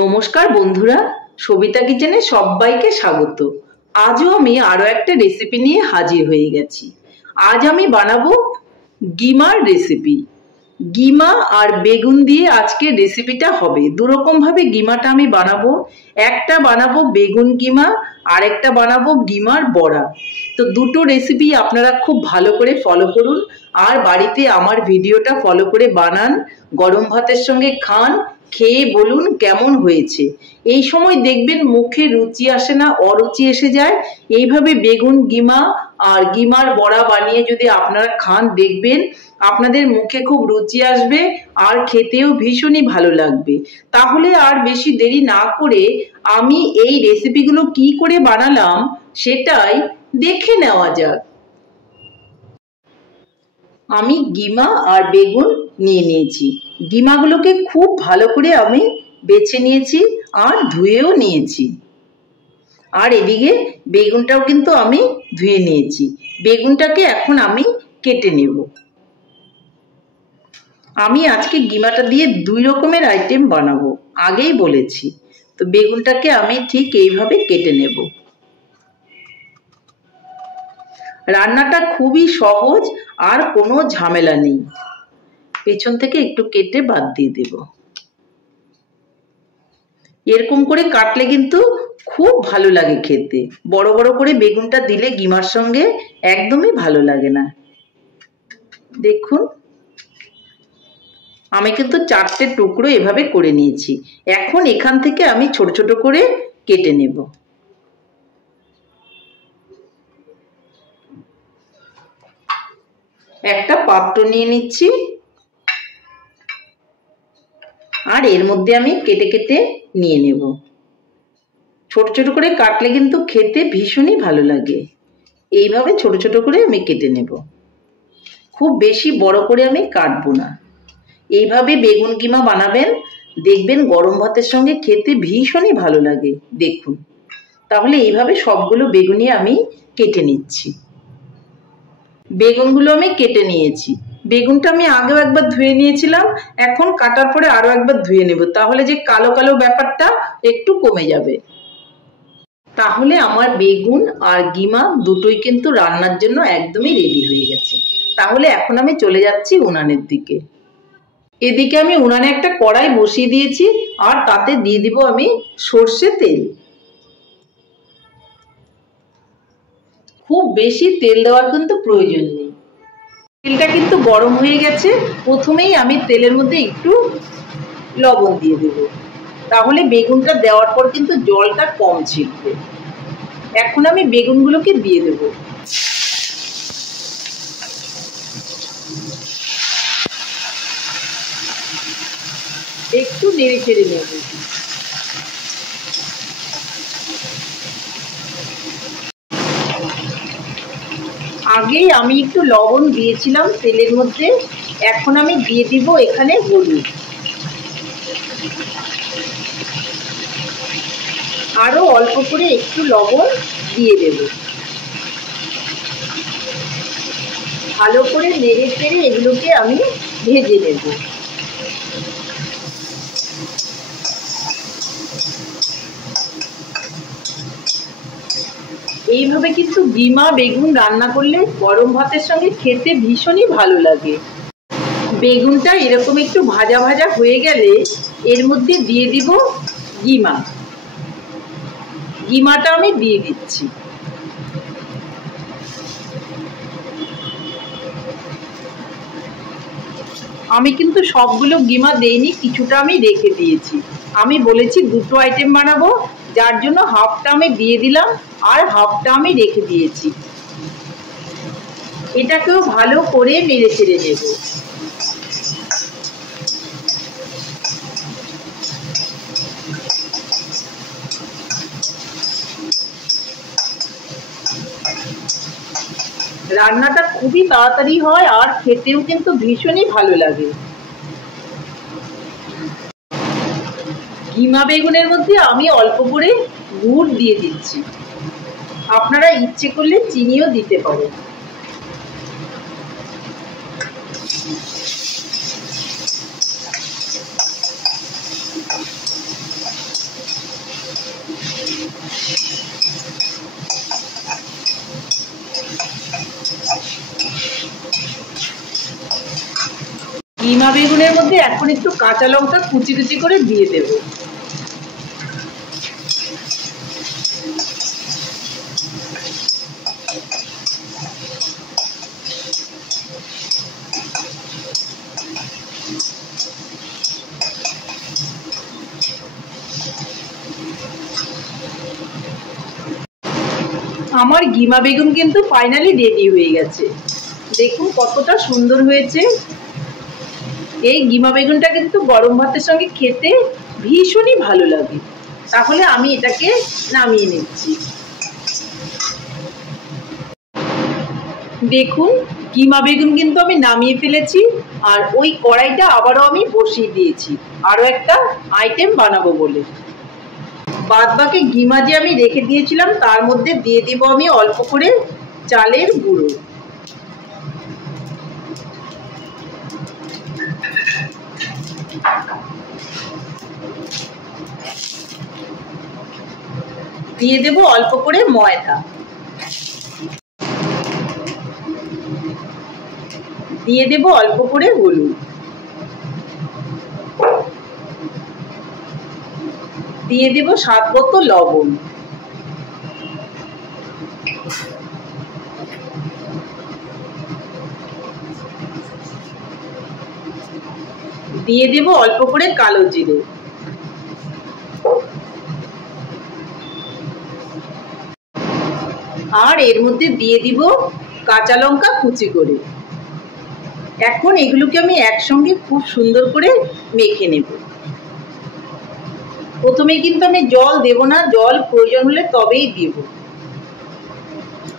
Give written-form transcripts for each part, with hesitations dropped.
নমস্কার বন্ধুরা, সবিতা কিচেনে সবাইকে স্বাগত। আজও আমি আরো একটা রেসিপি নিয়ে হাজির হয়ে গেছি। আজ আমি বানাবো গিমার রেসিপি। গিমা আর বেগুন দিয়ে আজকে রেসিপিটা হবে। দুরকম ভাবে গিমাটা আমি বানাবো। একটা বানাবো বেগুন গিমা, আর একটা বানাবো গিমার বড়া। তো দুটো রেসিপি আপনারা খুব ভালো করে ফলো করুন, আর বাড়িতে আমার ভিডিওটা ফলো করে বানান, গরম ভাতের সঙ্গে খান, খেয়ে বলুন কেমন হয়েছে। এই সময় দেখবেন মুখে রুচি আসে না, অরুচি এসে যায়। এইভাবে বেগুন গিমা আর গিমার বড়া বানিয়ে যদি আপনারা খান, দেখবেন আপনাদের মুখে খুব রুচি আসবে আর খেতেও ভীষণই ভালো লাগবে। তাহলে আর বেশি দেরি না করে আমি এই রেসিপিগুলো কি করে বানালাম সেটাই দেখে নেওয়া যাক। আমি গিমা আর বেগুন নিয়ে নিয়েছি। গিমাগুলোকে খুব ভালো করে আমি বেছে নিয়েছি আর ধুয়েও নিয়েছি। আর এদিকে বেগুনটাও কিন্তু আমি ধুয়ে নিয়েছি। বেগুনটাকে এখন আমি কেটে নেব। আমি আজকে গিমাটা দিয়ে দুই রকমের আইটেম বানাবো, আগেই বলেছি। তো বেগুনটাকে আমি ঠিক এইভাবে কেটে নেব। রান্নাটা খুবই সহজ আর কোনো ঝামেলা নেই। পেছন থেকে একটু কেটে বাদ দিয়ে দেব। এরকম করে কাটলে কিন্তু খুব ভালো লাগে খেতে। বড় বড় করে বেগুনটা দিলে গিমার সঙ্গে একদমই ভালো লাগে না। দেখুন, আমি কিন্তু 4টে টুকরো এভাবে করে নিয়েছি। এখন এখান থেকে আমি ছোট ছোট করে কেটে নেব। একটা পাত্র নিয়ে নিচ্ছি, আর এর মধ্যে আমি কেটে কেটে নিয়ে নেব। ছোট ছোট করে কাটলে কিন্তু খেতে ভীষণই ভালো লাগে। এইভাবে ছোট ছোট করে আমি কেটে নেব। খুব বেশি বড় করে আমি কাটবো না। এইভাবে বেগুন কিমা বানাবেন, দেখবেন গরম ভাতের সঙ্গে খেতে ভীষণই ভালো লাগে। দেখুন, তাহলে এইভাবে সবগুলো বেগুনই আমি কেটে নিচ্ছি। বেগুনগুলো আমি কেটে নিয়েছি। বেগুনটা আমি আগেও একবার ধুয়ে নিয়েছিলাম, এখন কাটার পরে আরো একবার ধুয়ে নেব, তাহলে যে কালো কালো ব্যাপারটা একটু কমে যাবে। তাহলে আমার বেগুন আর গিমা দুটোই কিন্তু রান্নার জন্য একদমই রেডি হয়ে গেছে। তাহলে এখন আমি চলে যাচ্ছি উনানের দিকে। এদিকে আমি উনানে একটা কড়াই বসিয়ে দিয়েছি, আর তাতে দিয়ে দিব আমি সর্ষে তেল। খুব বেশি তেল দেওয়ার কিন্তু প্রয়োজন নেই। তেলটা কিন্তু গরম হয়ে গেছে। প্রথমেই আমি তেলের মধ্যে একটু লবণ দিয়ে দেব, তাহলে বেগুনটা দেওয়ার পর কিন্তু জলটা কম ছিটবে। এখন আমি বেগুনগুলোকে দিয়ে দেব। একটু নেড়ে চেড়ে নেব। আগেই আমি একটু লবণ দিয়েছিলাম তেলের মধ্যে, এখন আমি দিয়ে দিব এখানে হলুদ। আরো অল্প করে একটু লবণ দিয়ে দেব। ভালো করে নেড়ে চেড়ে এগুলোকে আমি ভেজে নেব। এইভাবে কিন্তু গিমা বেগুন রান্না করলে গরম ভাতের সঙ্গে খেতে ভীষণই ভালো লাগে। বেগুনটা এরকম একটু ভাজা ভাজা হয়ে গেলে এর মধ্যে দিয়ে দিব গিমা। গিমাটা আমি দিয়ে দিচ্ছি। আমি কিন্তু সবগুলো গিমা দেইনি, কিছুটা আমি রেখে দিয়েছি। আমি বলেছি দুটো আইটেম বানাবো, যার জন্য হাফটা আমি দিয়ে দিলাম আর হাফটা আমি রেখে দিয়েছি। এটাকেও ভালো করে নেড়ে চেড়ে নেব। রান্নাটা খুবই তাড়াতাড়ি হয় আর খেতেও কিন্তু ভীষণই ভালো লাগে। গিমা বেগুনের মধ্যে আমি অল্প করে গুড় দিয়ে দিচ্ছি। আপনারা ইচ্ছে করলে চিনিও দিতে পারেন। কিমা বেগুনের মধ্যে এখন একটু কাঁচা লঙ্কা কুচি কুচি করে দিয়ে দেব। আমার কিমা বেগুন কিন্তু ফাইনালি রেডি হয়ে গেছে। দেখুন কতটা সুন্দর হয়েছে। এই কিমা বেগুনটা কিন্তু গরম ভাতের সঙ্গে খেতে ভীষণই ভালো লাগে। তাহলে আমি এটাকে নামিয়ে নিচ্ছি। দেখুন কিমা বেগুন কিন্তু আমি নামিয়ে ফেলেছি, আর ওই কড়াইটা আবারও আমি বসিয়ে দিয়েছি আরো একটা আইটেম বানাবো বলে। বাদ বাকি কিমা যে আমি রেখে দিয়েছিলাম তার মধ্যে দিয়ে দিব আমি অল্প করে চালের গুঁড়ো। দিয়ে দেব অল্প করে ময়দা, দিয়ে দেব অল্প করে হলুদ, দিয়ে দেব স্বাদ মতো লবণ, দিয়ে দেব অল্প করে কালো জিরে, আর এর মধ্যে দিয়ে দিব কাঁচা লঙ্কা কুচি করে। এখন এগুলোকে আমি একসঙ্গে খুব সুন্দর করে মেখে নেব। প্রথমে কিন্তু আমি জল দেব না, জল প্রয়োজন হলে তবেই দেব।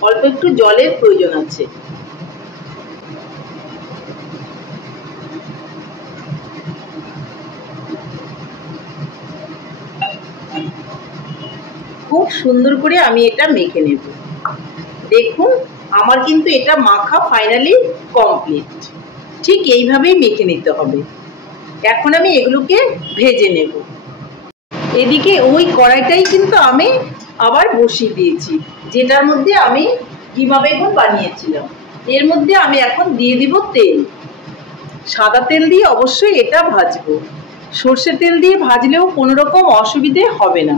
অল্প একটু জলের প্রয়োজন আছে। খুব সুন্দর করে আমি এটা মেখে নেব। দেখুন আমার কিন্তু এটা মাখা ফাইনালি কমপ্লিট। ঠিক এইভাবেই মেখে নিতে হবে। এখন আমি এগুলোকে ভেজে নেব। এদিকে ওই কড়াইটাই কিন্তু আমি আবার বসিয়ে দিয়েছি, যেটার মধ্যে আমি কিমা বেগুন বানিয়েছিলাম। এর মধ্যে আমি এখন দিয়ে দিব তেল। সাদা তেল দিয়ে অবশ্যই এটা ভাজবো। সর্ষের তেল দিয়ে ভাজলেও কোনো রকম অসুবিধে হবে না।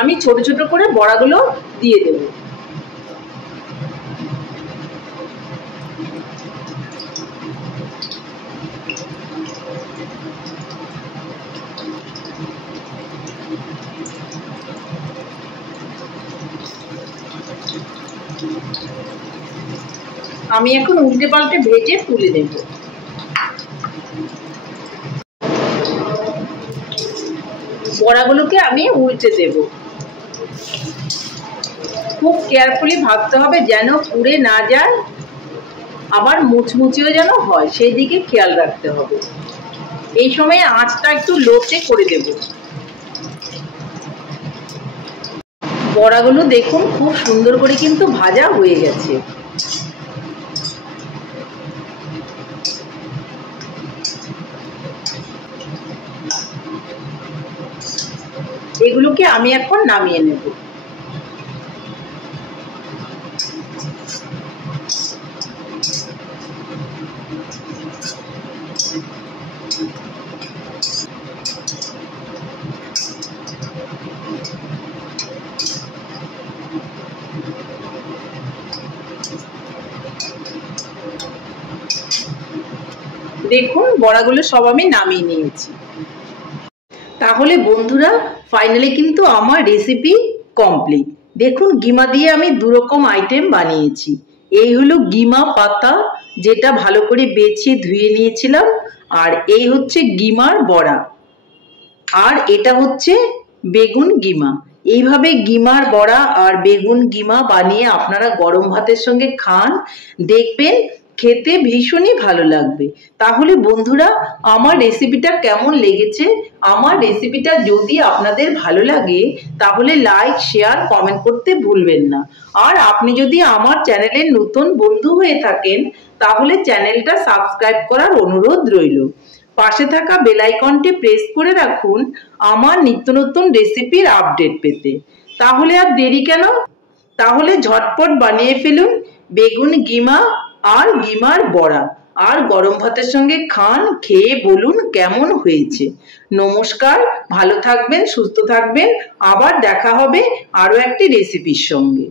আমি ছোট ছোট করে বড়াগুলো দিয়ে দেব। আমি এখন উল্টে পাল্টে ভেজে তুলে নেব। বড়াগুলোকে আমি উল্টে দেব। খুব কেয়ারফুলি ভাজতে হবে যেন পুড়ে না যায়, আবার মুচমুচেও যেন হয়, সেই দিকে খেয়াল রাখতে হবে। এই সময় আঁচটা একটু লোতে করে দেব। বড়াগুলো দেখুন খুব সুন্দর করে কিন্তু ভাজা হয়ে গেছে। এগুলোকে আমি এখন নামিয়ে নেব। দেখুন বড়াগুলো সব আমি নামিয়ে নিয়েছি। তাহলে বন্ধুরা ফাইনালি কিন্তু আমার রেসিপি কমপ্লিট। দেখুন কিমা দিয়ে আমি দু রকম আইটেম বানিয়েছি। এই হলো কিমা পাতা, যেটা ভালো করে বেছে ধুয়ে নিয়েছিলাম, আর এই হচ্ছে কিমার বড়া, আর এটা হচ্ছে বেগুন কিমা। এইভাবে কিমার বড়া আর বেগুন কিমা বানিয়ে আপনারা গরম ভাতের সঙ্গে খান, দেখবেন খেতে ভীষণই ভালো লাগবে। তাহলে বন্ধুরা আমার রেসিপিটা কেমন লেগেছে? আমার রেসিপিটা যদি আপনাদের ভালো লাগে তাহলে লাইক, শেয়ার, কমেন্ট করতে ভুলবেন না। আর আপনি যদি আমার চ্যানেলের নতুন বন্ধু হয়ে থাকেন তাহলে চ্যানেলটা সাবস্ক্রাইব করার অনুরোধ রইল। পাশে থাকা বেল আইকনটি প্রেস করে রাখুন আমার নিত্য নতুন রেসিপির আপডেট পেতে। তাহলে আর দেরি কেন? তাহলে ঝটপট বানিয়ে ফেলুন বেগুন গিমা আর গিমার বড়া, আর গরম ভাতের সঙ্গে খান, খেয়ে বলুন কেমন হয়েছে। নমস্কার, ভালো থাকবেন, সুস্থ থাকবেন, আবার দেখা হবে আরো একটি রেসিপির সঙ্গে।